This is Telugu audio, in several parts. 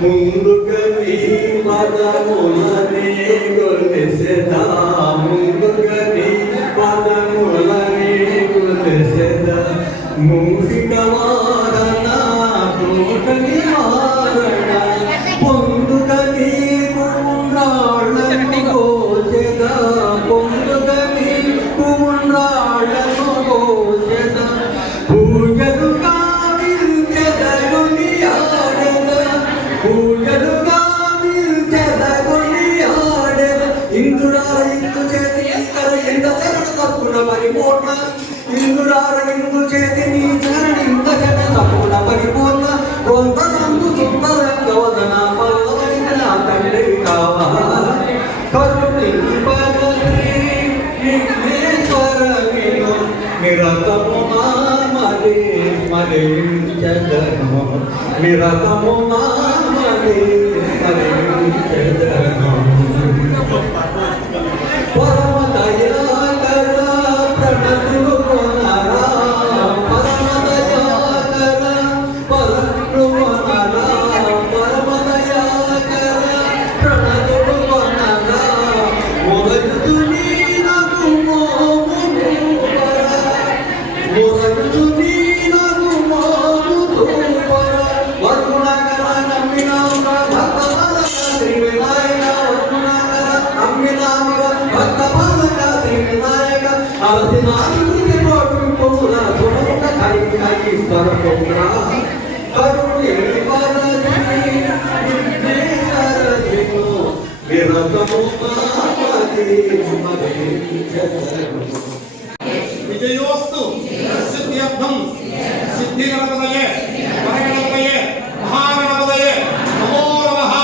ముందుగని పదములనే కొలిసెదా ముందుగని పదములనే కొలిసెదా మూసిక వారణ తోటని వారణ పొందుగని కుండ్రాళ్ళను కోసెదా పొందుగని కుండ్రాళ్ళను కోసెదా పూజలుగా పరిపూర్ణ ఇందురార ఇందు చేతి నీ చరణి ఇంత జన తప్పుల పరిపూర్ణ కొంత నందు సుందరంగవదన పల్లవైన తండ్రి కావా కరుణి పదవి విఘ్నేశ్వర విను నిరతము మామదే మరించదను నిరతము మామదే మరించదను విజయోస్తు సిద్ధ్యర్థం సిద్ధిగణపతయే వరగణపతయే మహాగణపతయే నమో నమః.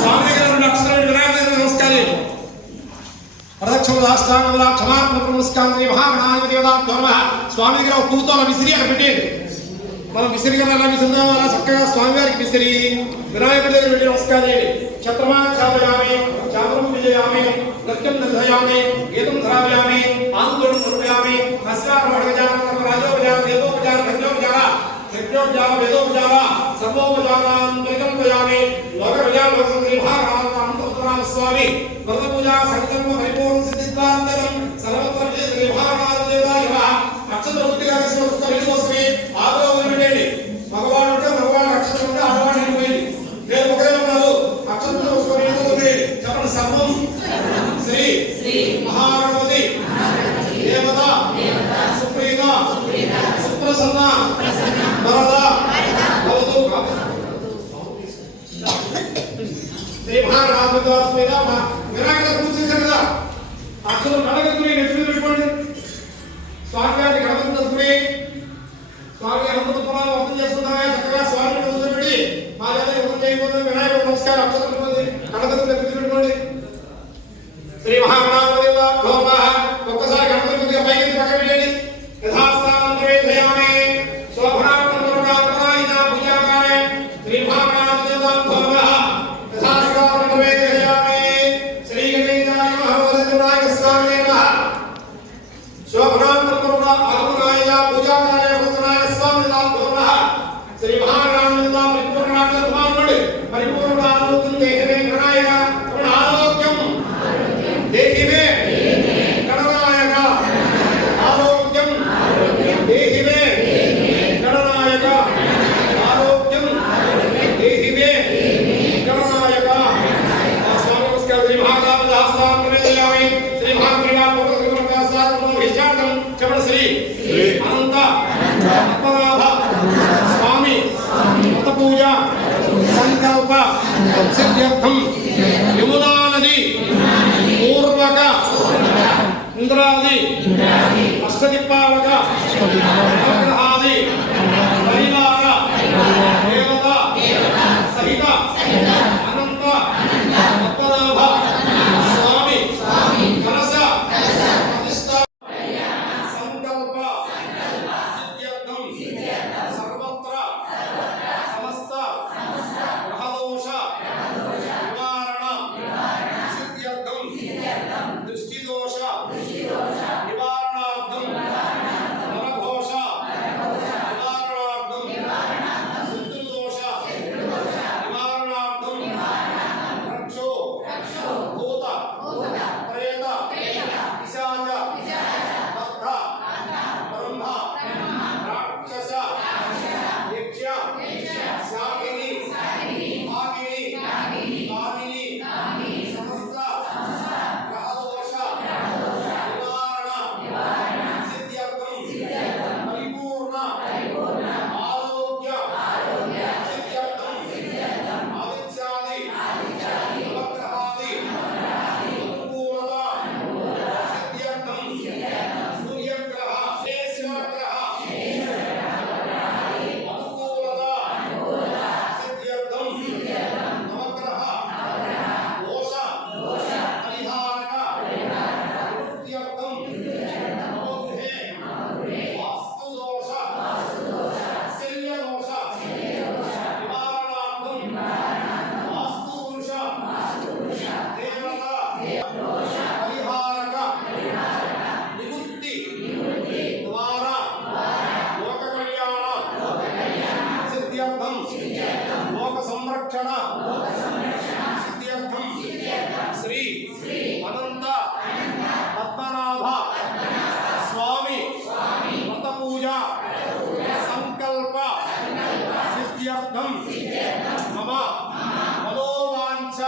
స్వామి గారు అక్షరం వినాయకుడికి నమస్కారం. ప్రదక్షిణాష్టాంగముల క్షమాత్మక నమస్కారం. శ్రీ మహాగణాధిపతి నమః. స్వామి గారు పూతోల విసిరి అక్కడ పెట్టేది. మనం విసిరిగా అలా విసుందాం. అలా చక్కగా స్వామివారికి విసిరి వినాయకుడి దగ్గర వెళ్ళి నమస్కారం. ఛత్రమా చాపయామి చాపరం విజయామి నృత్యం నిర్ధయామి గీతం ధరామయామి ఆందోళన సమర్పయామి నమస్కారం రాజోపచార దేవోపచార భద్రోపచార యజ్ఞోపచార వేదోపచార సర్వోపచారాన్ పరికల్పయామి లోక కళ్యాణ శ్రీ మహారాజ స్వామి వ్రత పూజా సంకల్ప పరిపూర్ణ సిద్ధిత్వాంతరం సర్వత్ర శ్రీ మహారాజ దేవాయ అక్షర వృత్తిగా కోసమే ఆగ్రహం పెట్టండి. మగవాడు ఉంటే మగవాడు అక్షరం ఉంటే ఆడవాడు వెళ్ళిపోయింది. నేను ఒకరే ఉన్నారు అక్షరం చెప్పండి. సర్వం శ్రీ మహాగణపతి దేవత సుప్రీత సుప్రసన్న వరద భవతు శ్రీ మహాగణాధిపతి అక్షరం కడగట్టుకుని నెత్తులు పెట్టుకోండి. స్వామివారిని కడగట్టుకుని స్వామి అమృతపురాలు అర్థం చేసుకుంటామే చక్కగా స్వామిని కూర్చోబెట్టి మా లేదా యుద్ధం చేయకపోతే వినాయకుడు నమస్కారం అక్షరం కడగట్టుకుని నెత్తులు పెట్టుకోండి. శ్రీ మహాగణాధిపతి నమః. ఒక్కసారి గణపతి కొద్దిగా పైకి పక్కన పెట్టండి. యథాస్థానం ప్రవేశయామి. శోభనార్థం పురకాయ పూజాకారే శ్రీ మహాగణాధిపతి నమః. యథాస్థానం ప్రవేశయామి. శ్రీ గణేశాయ నమః. వరదనాయక స్వామి నమః. శోభనార్థం పురకాయ పూజాకారే వరదనాయక స్వామి నమః. శ్రీ మహాగణాధిపతి పరిపూర్ణ ఆరోగ్యం దేహమే గణాయ ఆరోగ్యం देहि में गणनायक आरोग्यम देहि में गणनायक आरोग्यम देहि में गणनायक स्वामी नमस्कार. श्री महाकाल आस्थान प्रवेशयामि. श्री महाक्रीडा प्रसाद विचारम चरण श्री अनंत पद्मनाभ स्वामी मत पूजा संकल्प सिद्ध्यर्थम यमुना नदी पूर्वक इंद्रादि अष्टदिक्पालक नवग्रहादि परिवार देवता सहित अनंत पद्मनाभ स्वामी कलश प्रतिष्ठा संकल्प सिद्ध्यर्थम सर्वत्र समस्त ग्रहदोष निवारण सिद्ध्यर्थम दृष्टिदोष निवारणार्थम नरघोष निवारणार्थम शत्रुदोष निवारणार्थम रक्षो भूत प्रेत पिशाच बद्ध ब्रह्म राक्षस यक्ष शाकिनी भागिनी कामिनी समस्त ग्रहदोष निवारण सिद्ध्यर्थम परिपूर्ण आरोग्य सिद्ध्यर्थम आदित्यादि नवग्रहादि अनुकूलता सिद्ध्यर्थम सूर्यग्रह शनिग्रह अनुकूलता सिद्ध्यर्थम नवग्रह दोष परिहारक निवृत्त्यर्थम नवग्रहे वास्तु दोष शल्य दोष निवारणार्थम वास्तु पुरुष देवता परिहारक निवृत्ति द्वारा लोक कल्याण सिद्ध्यर्थम लोक संरक्षण सिद्ध्यर्थम श्री अनंत पद्मनाभ स्वामी व्रत पूजा संकल्प सिद्ध्यर्थम मम मनोवांఛ